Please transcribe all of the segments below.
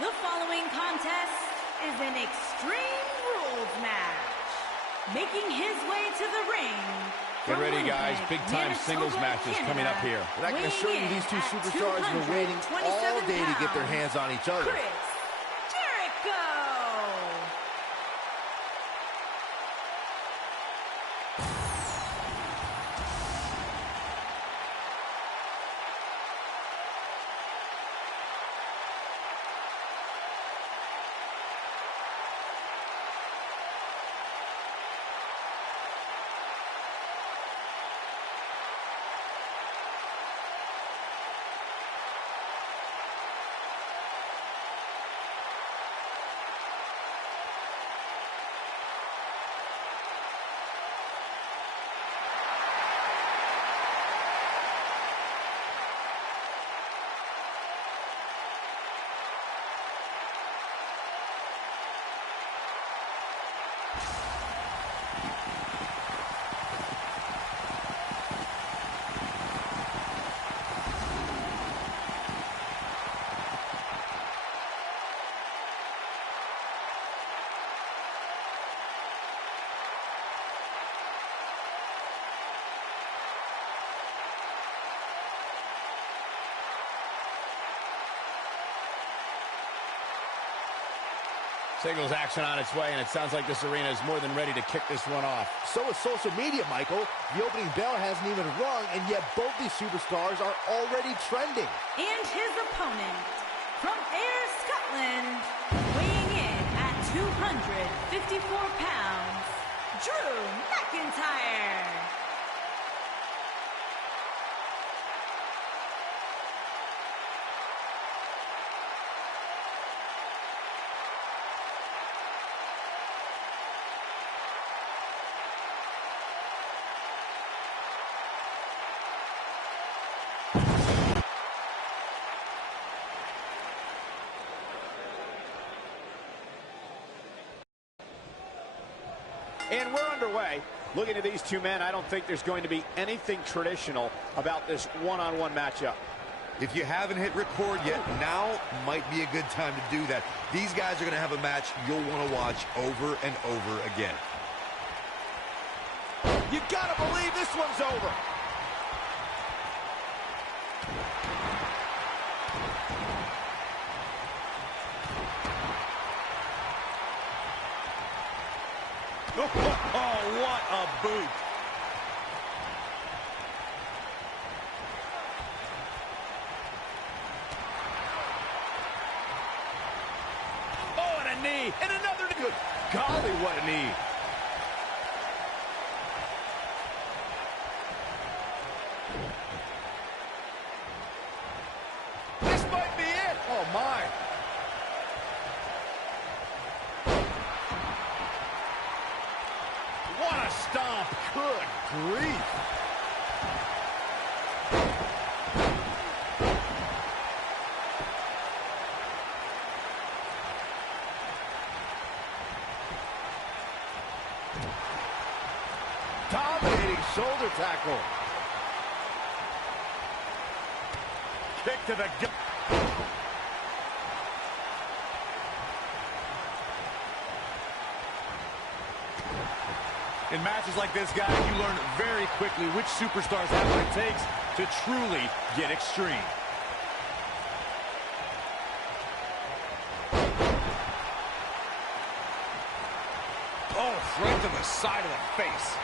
The following contest is an Extreme Rules match. Making his way to the ring. Get ready, guys. Big-time singles matches coming up here. And I can assure you these two superstars have been waiting all day to get their hands on each other. Jericho! Singles action on its way, and it sounds like this arena is more than ready to kick this one off. So is social media, Michael. The opening bell hasn't even rung, and yet both these superstars are already trending. And his opponent, from Ayr, Scotland, weighing in at 254 pounds, Drew McIntyre. And we're underway. Looking at these two men, I don't think there's going to be anything traditional about this one-on-one matchup. If you haven't hit record yet, now might be a good time to do that. These guys are going to have a match you'll want to watch over and over again. You gotta believe this one's over. Oh, what a boot. Oh, and a knee, and another knee. Good golly, what a knee. This might be it. Oh, my. What a stomp. Good grief. Dominating shoulder tackle. Kick to the gut. In matches like this, guys, you learn very quickly which superstars have what it takes to truly get extreme. Oh, right to the side of the face.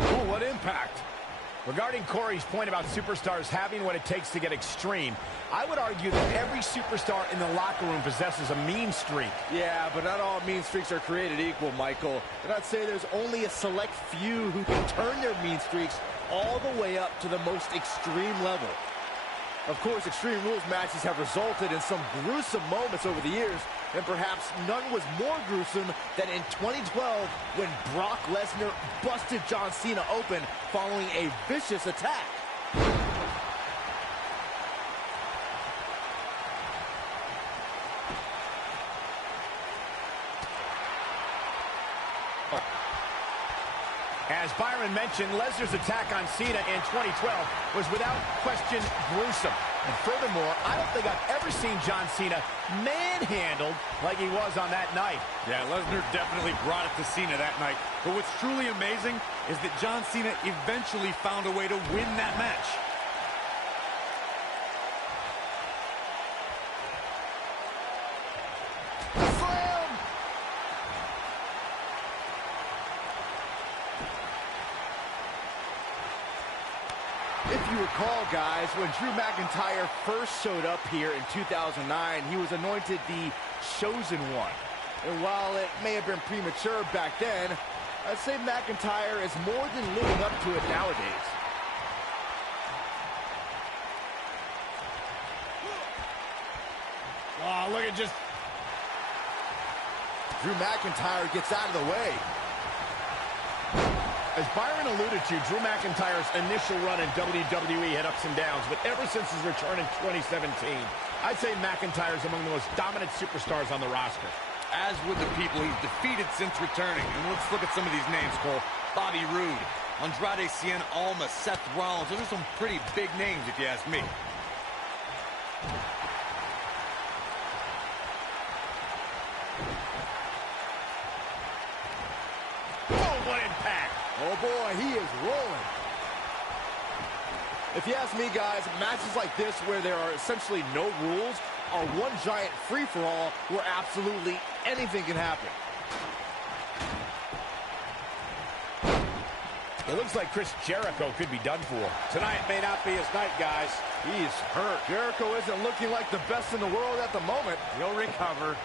Oh, what impact. Regarding Corey's point about superstars having what it takes to get extreme, I would argue that every superstar in the locker room possesses a mean streak. Yeah, but not all mean streaks are created equal, Michael. And I'd say there's only a select few who can turn their mean streaks all the way up to the most extreme level. Of course, Extreme Rules matches have resulted in some gruesome moments over the years, and perhaps none was more gruesome than in 2012 when Brock Lesnar busted John Cena open following a vicious attack. As Byron mentioned, Lesnar's attack on Cena in 2012 was without question gruesome. And furthermore, I don't think I've ever seen John Cena manhandled like he was on that night. Yeah, Lesnar definitely brought it to Cena that night. But what's truly amazing is that John Cena eventually found a way to win that match. If you recall, guys, when Drew McIntyre first showed up here in 2009, he was anointed the Chosen One. And while it may have been premature back then, I'd say McIntyre is more than living up to it nowadays. Oh, look at just... Drew McIntyre gets out of the way. As Byron alluded to, Drew McIntyre's initial run in WWE had ups and downs, but ever since his return in 2017, I'd say McIntyre's among the most dominant superstars on the roster. As with the people he's defeated since returning. And let's look at some of these names, Cole. Bobby Roode, Andrade Cien Almas, Seth Rollins. Those are some pretty big names, if you ask me. Oh, what impact! Oh boy, he is rolling. If you ask me, guys, matches like this where there are essentially no rules are one giant free-for-all where absolutely anything can happen. It looks like Chris Jericho could be done for. Tonight may not be his night, guys. He's hurt. Jericho isn't looking like the best in the world at the moment. He'll recover.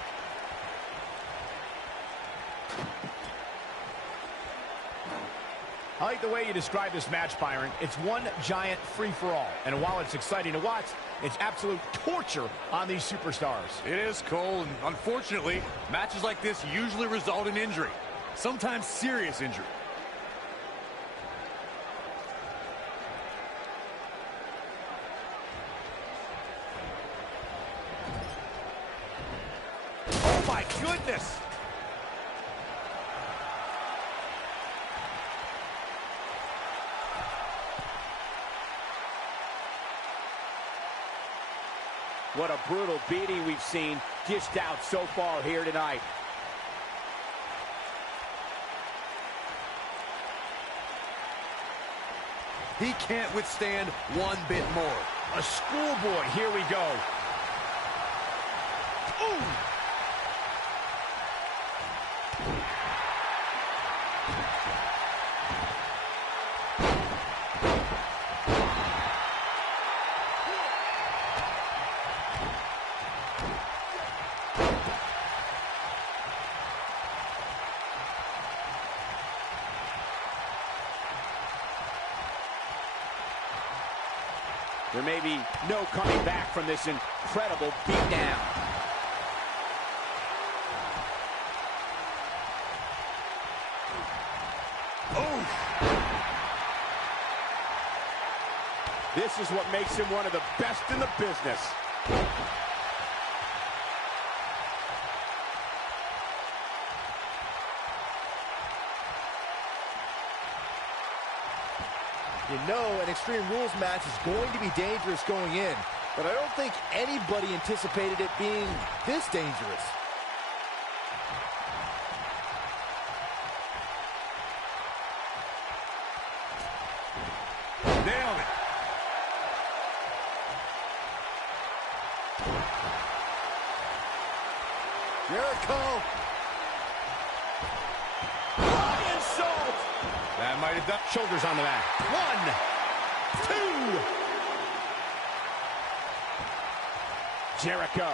I like the way you describe this match, Byron. It's one giant free-for-all. And while it's exciting to watch, it's absolute torture on these superstars. It is, Cole, and unfortunately, matches like this usually result in injury. Sometimes serious injury. Oh, my goodness! What a brutal beating we've seen dished out so far here tonight. He can't withstand one bit more. A schoolboy, here we go. Ooh! There may be no coming back from this incredible beatdown. Oh! This is what makes him one of the best in the business. You know an Extreme Rules match is going to be dangerous going in, but I don't think anybody anticipated it being this dangerous. Nailed it. Jericho. Insult! That might have done. Shoulders on the mat. 1, 2. Jericho.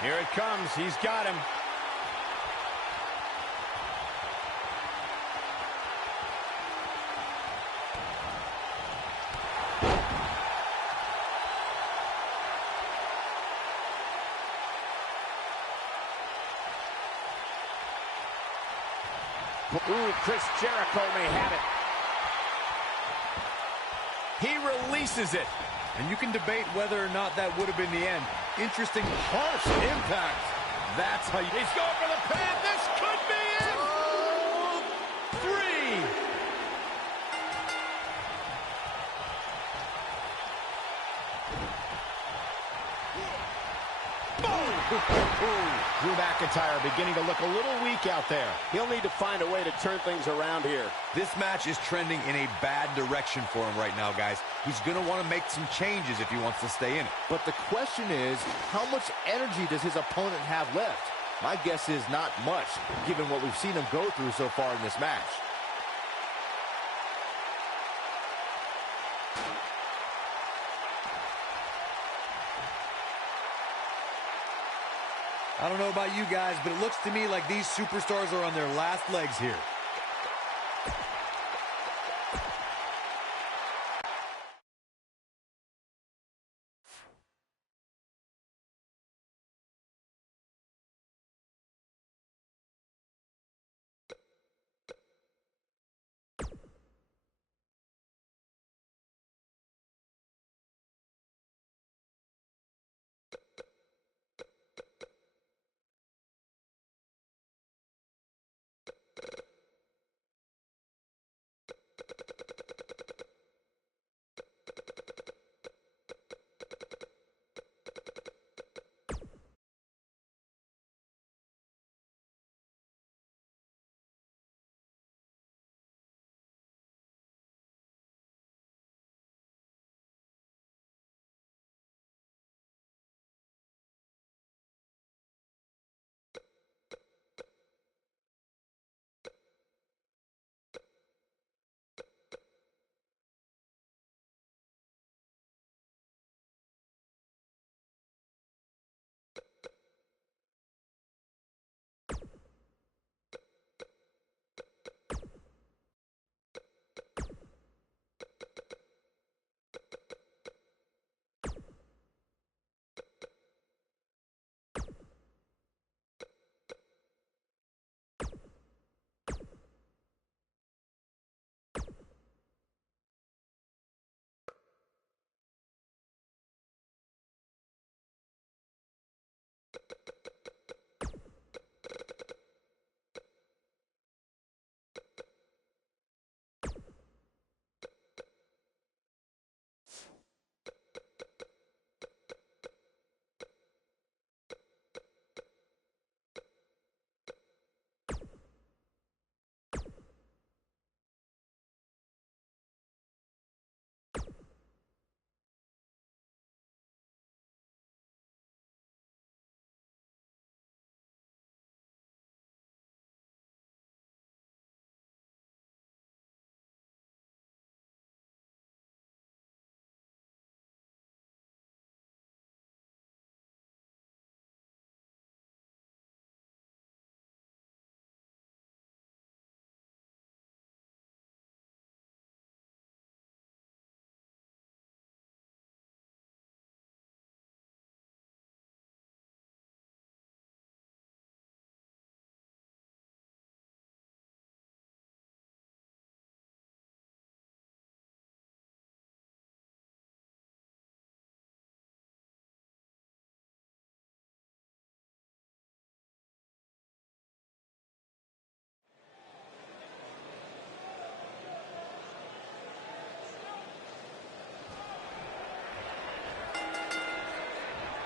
Here it comes. He's got him. Ooh, Chris Jericho may have it. He releases it. And you can debate whether or not that would have been the end. Interesting, harsh impact. That's how you... He's going for the pin. This could be it. Oh, 3. Drew McIntyre beginning to look a little weak out there. He'll need to find a way to turn things around here. This match is trending in a bad direction for him right now, guys. He's going to want to make some changes if he wants to stay in it. But the question is, how much energy does his opponent have left? My guess is not much, given what we've seen him go through so far in this match. I don't know about you guys, but it looks to me like these superstars are on their last legs here.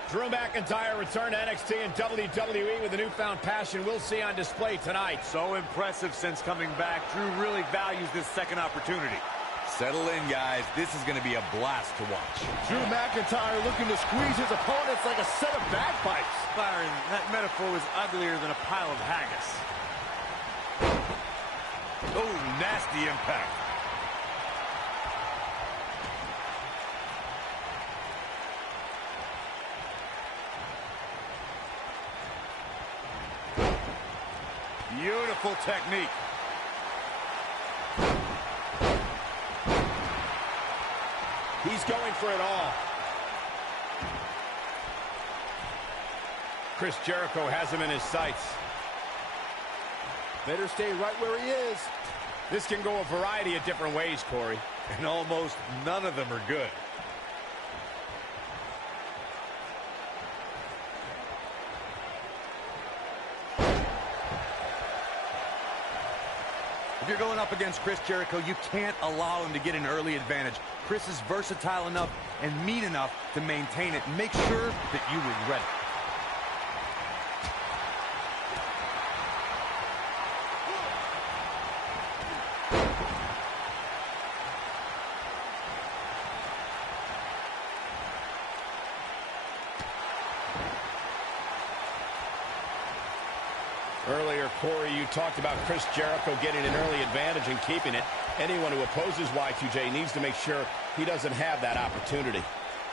Drew McIntyre returned to NXT and WWE with a newfound passion we'll see on display tonight. So impressive since coming back. Drew really values this second opportunity. Settle in, guys. This is going to be a blast to watch. Drew McIntyre looking to squeeze his opponents like a set of bagpipes. Byron, that metaphor was uglier than a pile of haggis. Oh, nasty impact. Beautiful technique. He's going for it all. Chris Jericho has him in his sights. Better stay right where he is. This can go a variety of different ways, Corey. and almost none of them are good. If you're going up against Chris Jericho, you can't allow him to get an early advantage. Chris is versatile enough and mean enough to maintain it. Make sure that you regret it. Earlier, Corey, you talked about Chris Jericho getting an early advantage and keeping it. Anyone who opposes Y2J needs to make sure he doesn't have that opportunity.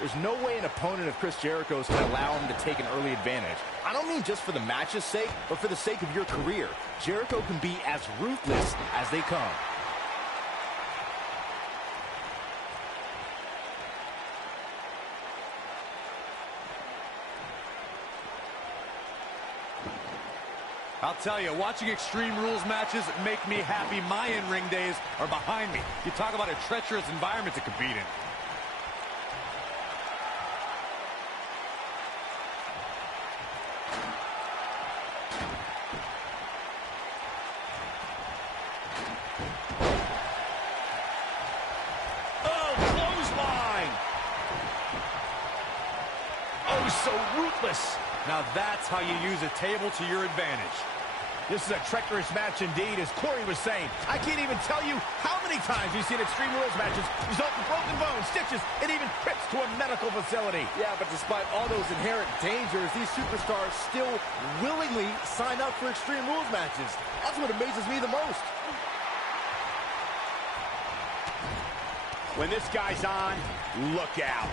There's no way an opponent of Chris Jericho's can allow him to take an early advantage. I don't mean just for the match's sake, but for the sake of your career. Jericho can be as ruthless as they come. I'll tell you, watching Extreme Rules matches make me happy. My in-ring days are behind me. You talk about a treacherous environment to compete in. Oh, clothesline! Oh, so ruthless. Now that's how you use a table to your advantage. This is a treacherous match indeed, as Corey was saying. I can't even tell you how many times we've seen Extreme Rules matches result in broken bones, stitches, and even trips to a medical facility. Yeah, but despite all those inherent dangers, these superstars still willingly sign up for Extreme Rules matches. That's what amazes me the most. When this guy's on, look out.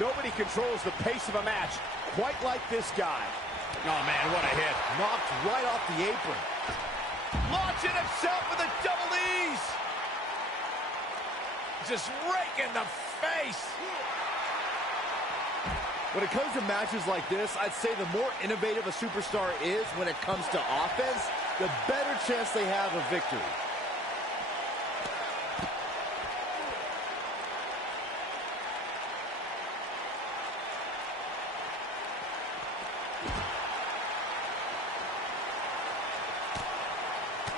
Nobody controls the pace of a match quite like this guy. Oh, man, what a hit. Knocked right off the apron. Launching himself with a double E's. Just raking the face. When it comes to matches like this, I'd say the more innovative a superstar is when it comes to offense, the better chance they have of victory.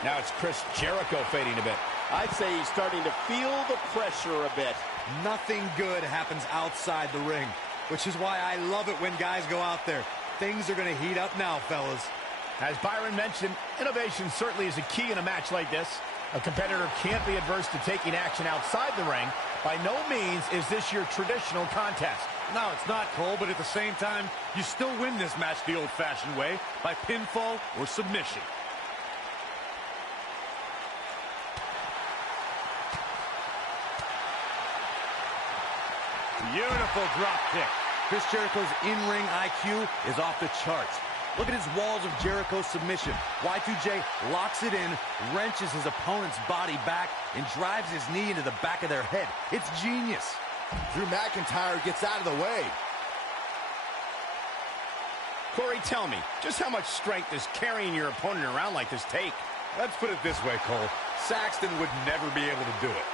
Now it's Chris Jericho fading a bit. I'd say he's starting to feel the pressure a bit. Nothing good happens outside the ring, which is why I love it when guys go out there. Things are going to heat up now, fellas. As Byron mentioned, innovation certainly is a key in a match like this. A competitor can't be adverse to taking action outside the ring. By no means is this your traditional contest. No, it's not, Cole, but at the same time, you still win this match the old-fashioned way, by pinfall or submission. Beautiful drop kick. Chris Jericho's in-ring IQ is off the charts. Look at his walls of Jericho submission. Y2J locks it in, wrenches his opponent's body back, and drives his knee into the back of their head. It's genius. Drew McIntyre gets out of the way. Corey, tell me, just how much strength does carrying your opponent around like this take? Let's put it this way, Cole. Saxton would never be able to do it.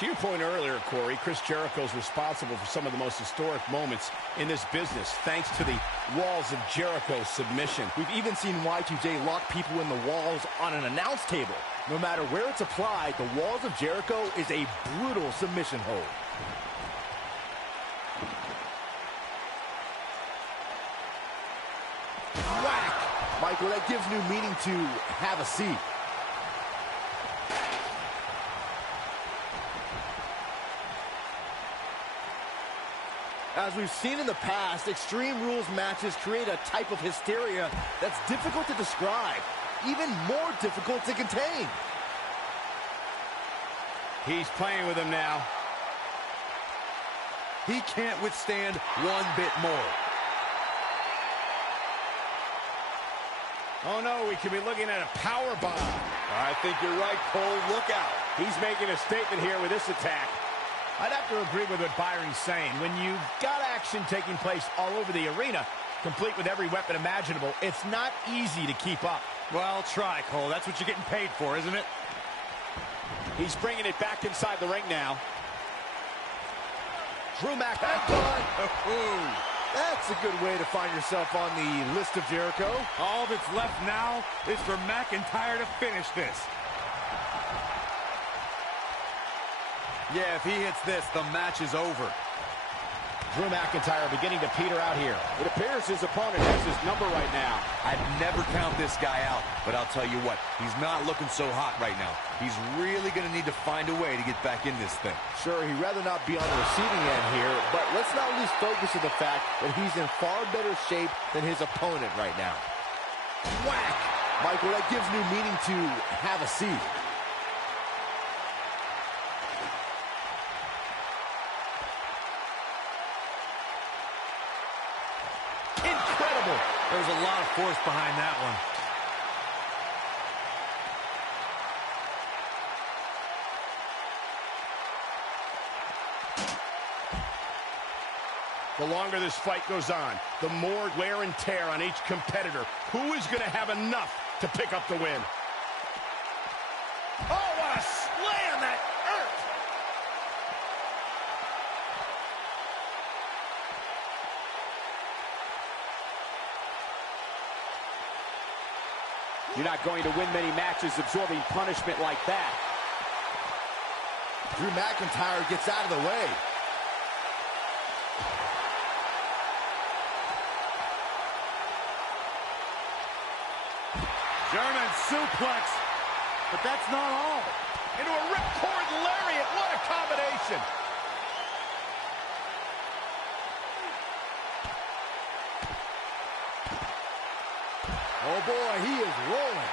To your point earlier, Corey, Chris Jericho's responsible for some of the most historic moments in this business, thanks to the walls of Jericho submission. We've even seen Y2J lock people in the walls on an announce table. No matter where it's applied, the walls of Jericho is a brutal submission hold. Whack! Michael, that gives new meaning to have a seat. As we've seen in the past, Extreme Rules matches create a type of hysteria that's difficult to describe, even more difficult to contain. He's playing with him now. He can't withstand one bit more. Oh no, we could be looking at a power bomb. I think you're right, Cole. Look out. He's making a statement here with this attack. I'd have to agree with what Byron's saying. When you've got action taking place all over the arena, complete with every weapon imaginable. It's not easy to keep up. Well, try, Cole. That's what you're getting paid for, isn't it? He's bringing it back inside the ring now. Drew McIntyre. That's a good way to find yourself on the list of Jericho. All that's left now is for McIntyre to finish this. Yeah, if he hits this, the match is over. Drew McIntyre beginning to peter out here. It appears his opponent has his number right now. I'd never count this guy out, but I'll tell you what, he's not looking so hot right now. He's really going to need to find a way to get back in this thing. Sure, he'd rather not be on the receiving end here, but let's not lose focus of the fact that he's in far better shape than his opponent right now. Whack! Michael, that gives new meaning to have a seat. Incredible! There was a lot of force behind that one. The longer this fight goes on, the more wear and tear on each competitor. Who is going to have enough to pick up the win? Oh, what a slam that hurt! You're not going to win many matches absorbing punishment like that. Drew McIntyre gets out of the way. German suplex, but that's not all. Into a ripcord lariat. What a combination. Oh boy, he is rolling.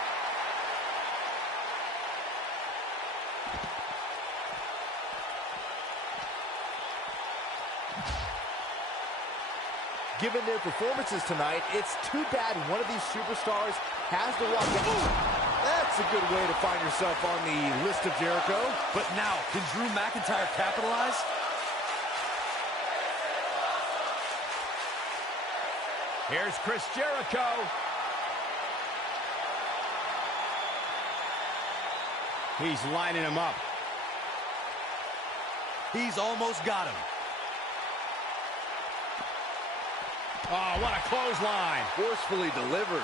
Given their performances tonight, it's too bad one of these superstars has to walk out. That's a good way to find yourself on the list of Jericho. But now, can Drew McIntyre capitalize? Here's Chris Jericho. He's lining him up. He's almost got him. Oh, what a clothesline. Forcefully delivered.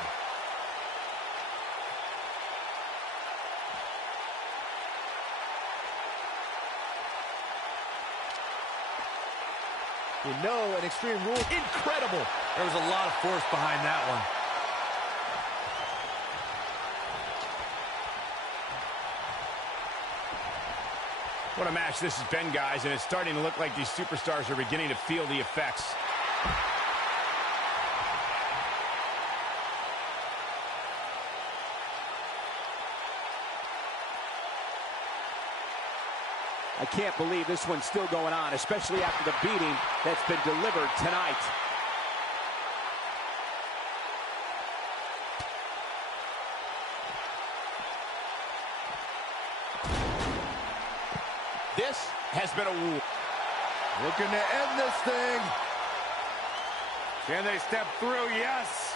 You know, an Extreme Rules. Incredible. There was a lot of force behind that one. What a match this has been, guys, and it's starting to look like these superstars are beginning to feel the effects. I can't believe this one's still going on, especially after the beating that's been delivered tonight. This has been a war. Looking to end this thing. Can they step through? Yes.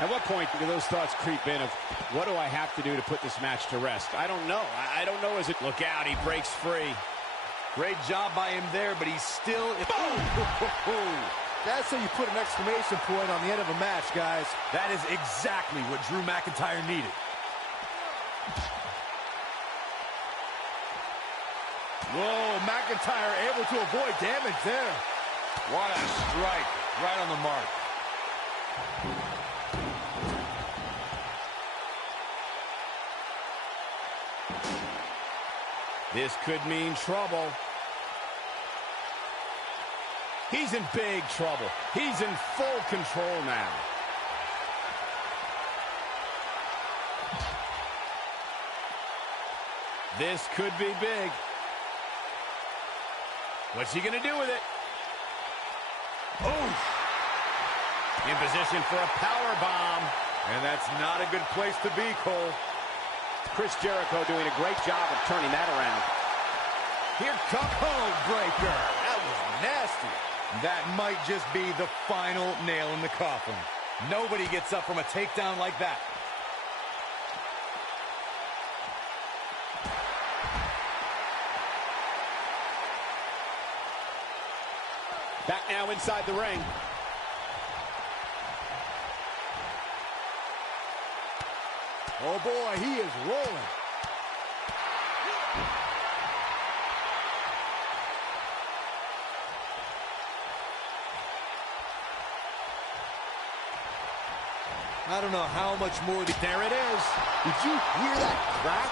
At what point do those thoughts creep in of, what do I have to do to put this match to rest? I don't know. I don't know as it... Look out, he breaks free. Great job by him there, but he's still... That's how you put an exclamation point on the end of a match, guys. That is exactly what Drew McIntyre needed. Whoa, McIntyre able to avoid damage there. What a strike. Right on the mark. This could mean trouble. He's in big trouble. He's in full control now. This could be big. What's he going to do with it? Oh! In position for a power bomb. And that's not a good place to be, Cole. Chris Jericho doing a great job of turning that around. Here comes home breaker. That was nasty. That might just be the final nail in the coffin. Nobody gets up from a takedown like that. Back now inside the ring. Oh boy, he is rolling. I don't know how much more. There it is. Did you hear that crack?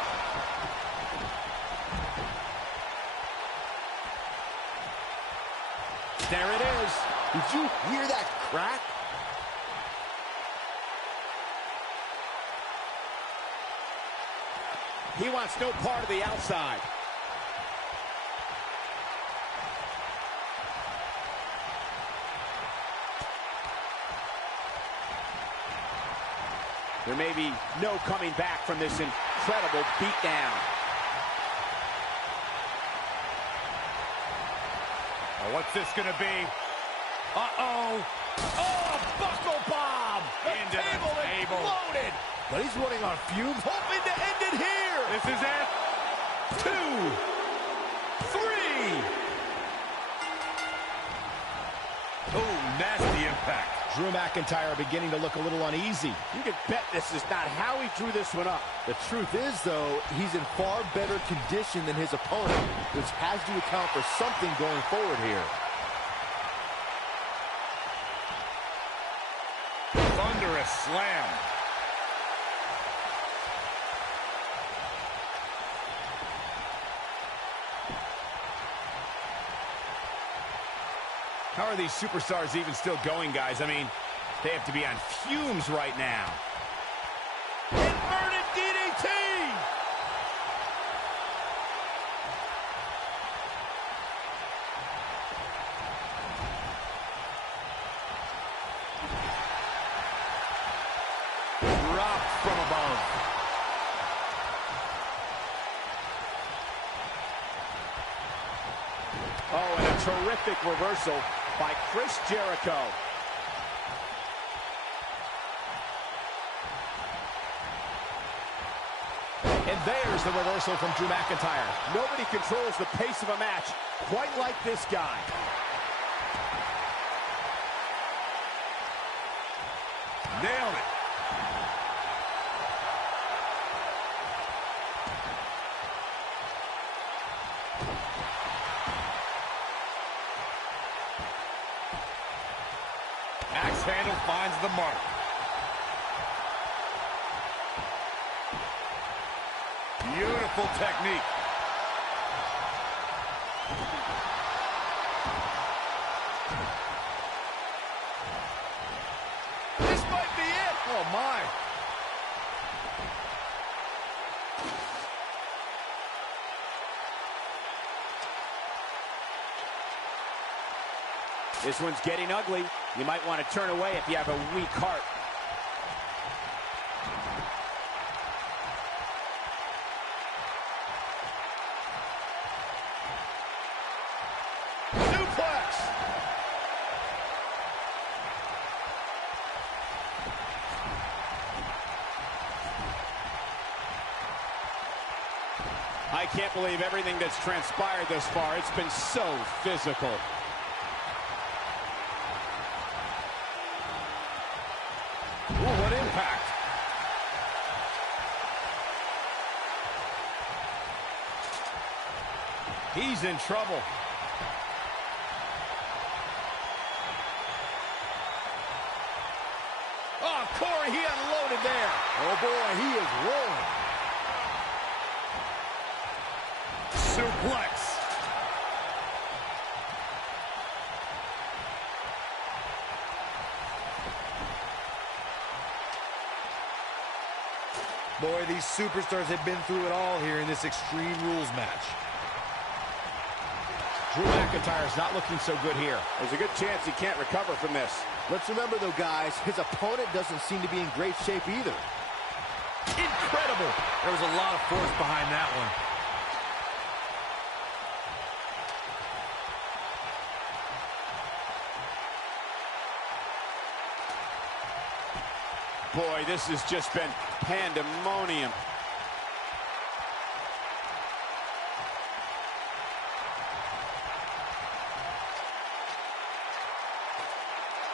There it is. Did you hear that crack? He wants no part of the outside. There may be no coming back from this incredible beatdown. Oh, what's this gonna be? Uh-oh. Oh, buckle bomb! The Into table the table. exploded! But he's running on fumes, hoping to end it here. This is it. 2, 3. Oh, nasty impact. Drew McIntyre beginning to look a little uneasy. You can bet this is not how he drew this one up. The truth is, though, he's in far better condition than his opponent, which has to account for something going forward here. Thunderous slam. How are these superstars even still going, guys? I mean, they have to be on fumes right now. Inverted DDT! Dropped from above. Oh, and a terrific reversal by Chris Jericho. And there's the reversal from Drew McIntyre. Nobody controls the pace of a match quite like this guy. Nailed it. Axe handle finds the mark. Beautiful technique. This might be it. Oh, my. This one's getting ugly. You might want to turn away if you have a weak heart. Suplex! I can't believe everything that's transpired thus far. It's been so physical. Ooh, what impact. He's in trouble. Oh, Corey, he unloaded there. Oh, boy, he is rolling. Suplex. Boy, these superstars have been through it all here in this Extreme Rules match. Drew McIntyre's not looking so good here. There's a good chance he can't recover from this. Let's remember, though, guys, his opponent doesn't seem to be in great shape either. Incredible. There was a lot of force behind that one. Boy, this has just been pandemonium.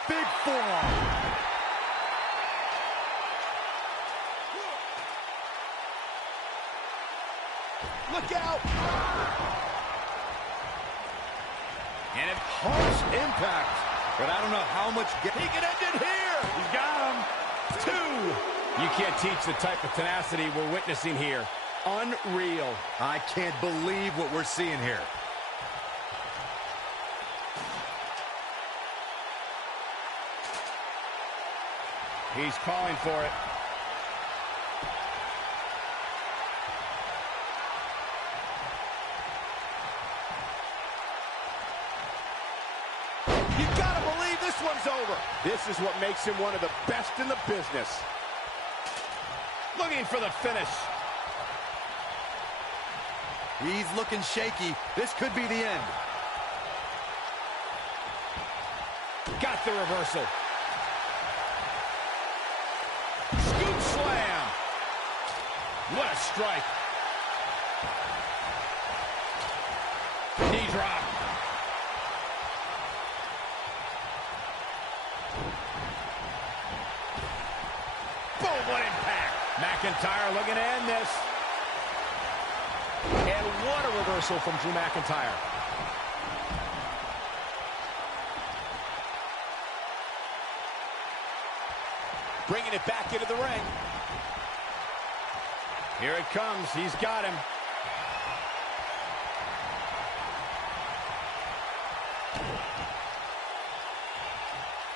Big forearm. Look out! And it harsh impact. But I don't know how much... He can end it here! He's got him. 2. You can't teach the type of tenacity we're witnessing here. Unreal. I can't believe what we're seeing here. He's calling for it. You gotta believe this one's over. This is what makes him one of the best in the business. Looking for the finish. He's looking shaky. This could be the end. Got the reversal. Scoop slam. What a strike. Knee drop. Boom, what impact. McIntyre looking to end this. And what a reversal from Drew McIntyre. Bringing it back into the ring. Here it comes. He's got him.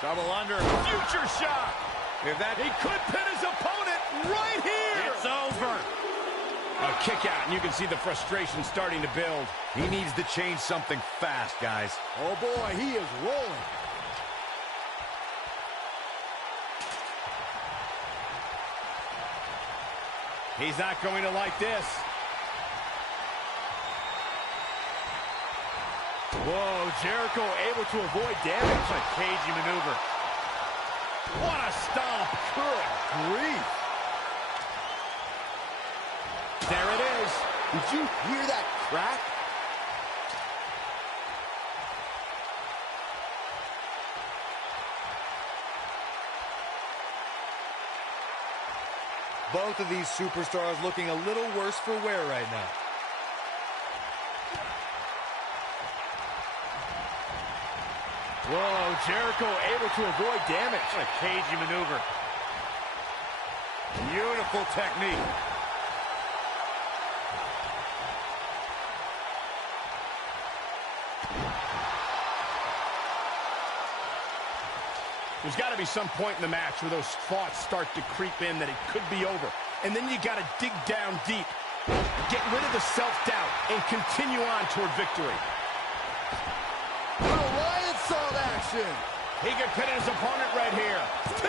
Double under. Future shot. If that... He could pin his opponent right here. It's over. A kick out, and you can see the frustration starting to build. He needs to change something fast, guys. Oh, boy, he is rolling. He's not going to like this. Whoa, Jericho able to avoid damage. A cagey maneuver. What a stomp. Good grief. There it is. Did you hear that crack? Both of these superstars looking a little worse for wear right now. Whoa, Jericho able to avoid damage. What a cagey maneuver. Beautiful technique. There's got to be some point in the match where those thoughts start to creep in that it could be over. And then you got to dig down deep, get rid of the self-doubt, and continue on toward victory. Oh, Lion Salt action. He could pin his opponent right here. 2.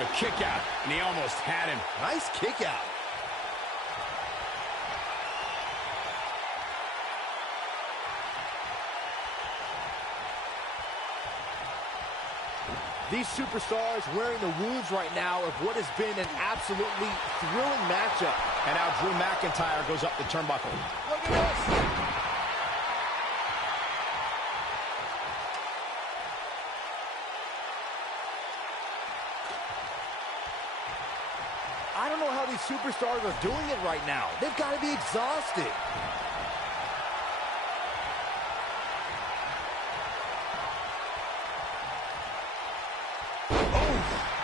A kick out, and he almost had him. Nice kick out. These superstars wearing the wounds right now of what has been an absolutely thrilling matchup. And now Drew McIntyre goes up the turnbuckle. Look at this. I don't know how these superstars are doing it right now. They've got to be exhausted.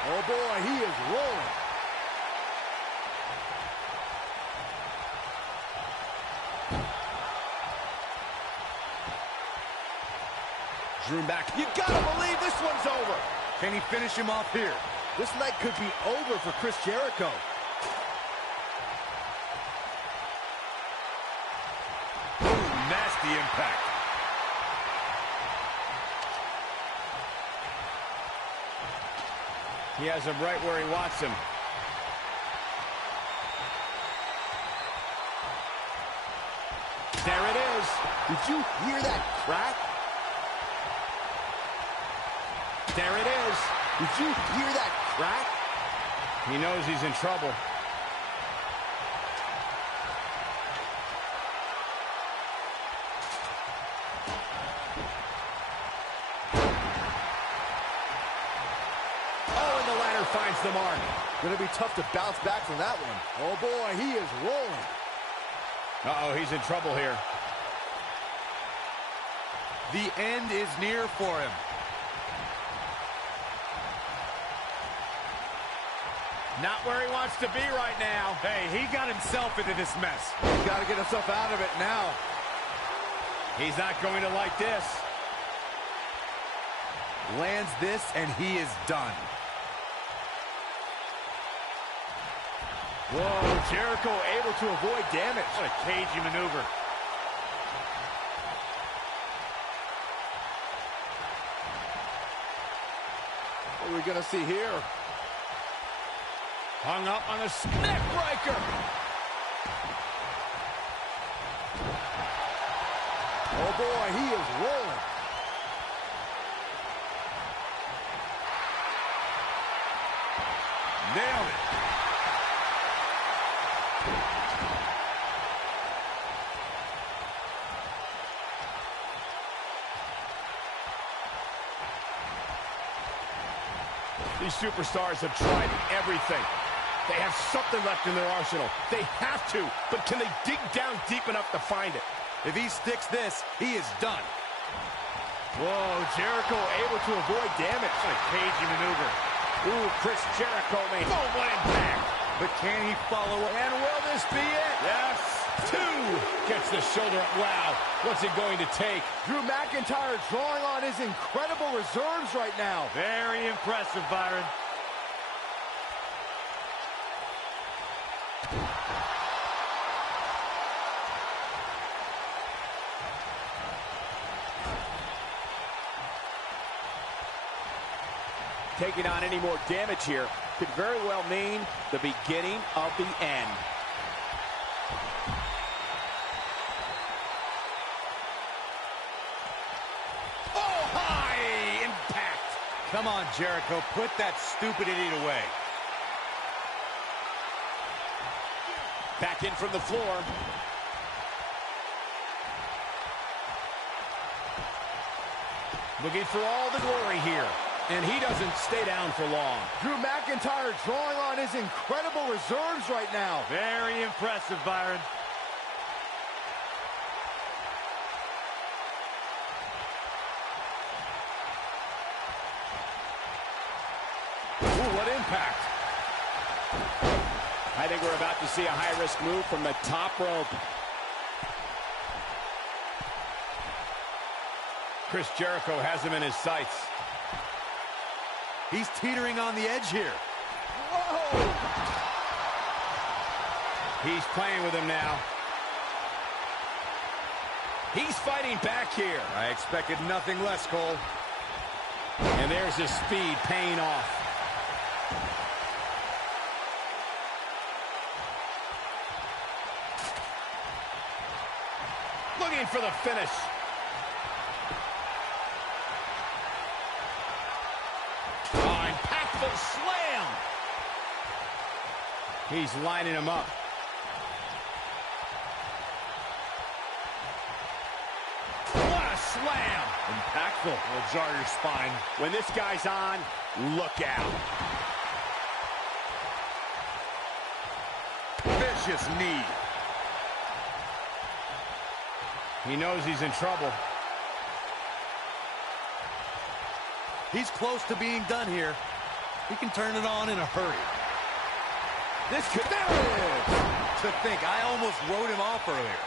Oh, boy, he is rolling. Drew back. You gotta believe this one's over. Can he finish him off here? This night could be over for Chris Jericho. Ooh, nasty impact. He has him right where he wants him. There it is. Did you hear that crack? There it is. Did you hear that crack? He knows he's in trouble. Oh, and the ladder finds the mark. Gonna be tough to bounce back from that one. Oh boy, he is rolling. Uh-oh, he's in trouble here. The end is near for him. Not where he wants to be right now. Hey, he got himself into this mess. He's got to get himself out of it now. He's not going to like this. Lands this, and he is done. Whoa, Jericho able to avoid damage. What a cagey maneuver. What are we going to see here? Hung up on a neck breaker. Oh boy, he is rolling. Nailed it. These superstars have tried everything. They have something left in their arsenal. They have to, but can they dig down deep enough to find it? If he sticks this, he is done. Whoa, Jericho able to avoid damage. What a cagey maneuver. Ooh, Chris Jericho made. Oh, what impact! But can he follow up? And will this be it? Yes. 2. Gets the shoulder up. Wow, what's it going to take? Drew McIntyre drawing on his incredible reserves right now. Very impressive, Byron. Taking on any more damage here could very well mean the beginning of the end. Oh, high impact. Come on, Jericho. Put that stupid idiot away. Back in from the floor. Looking for all the glory here. And he doesn't stay down for long. Drew McIntyre drawing on his incredible reserves right now. Very impressive, Byron. Ooh, what impact. I think we're about to see a high-risk move from the top rope. Chris Jericho has him in his sights. He's teetering on the edge here. Whoa! He's playing with him now. He's fighting back here. I expected nothing less, Cole. And there's his speed paying off. Looking for the finish. Slam! He's lining him up. What a slam! Impactful. Will jar your spine. When this guy's on, look out. Vicious knee. He knows he's in trouble. He's close to being done here. He can turn it on in a hurry. This could... There it is! To think, I almost wrote him off earlier.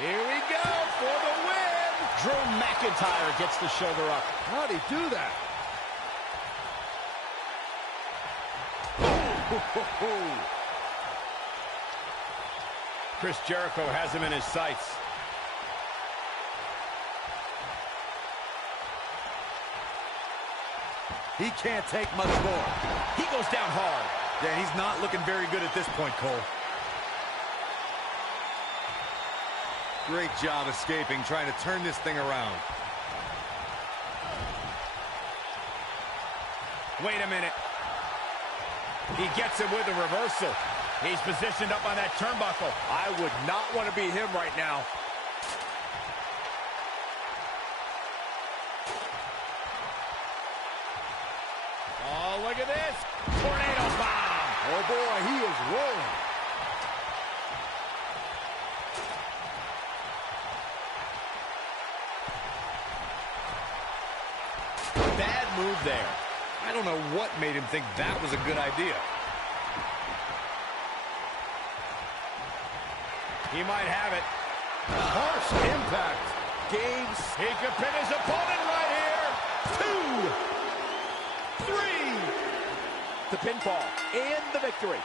Here we go for the win! Drew McIntyre gets the shoulder up. How'd he do that? Chris Jericho has him in his sights. He can't take much more. He goes down hard. Yeah, he's not looking very good at this point, Cole. Great job escaping, trying to turn this thing around. Wait a minute. He gets it with a reversal. He's positioned up on that turnbuckle. I would not want to be him right now. Oh, look at this. Tornado bomb. Oh, boy, he is rolling. Bad move there. I don't know what made him think that was a good idea. He might have it. Harsh impact. Games. He could pin his opponent right here. 2, 3. The pinfall and the victory.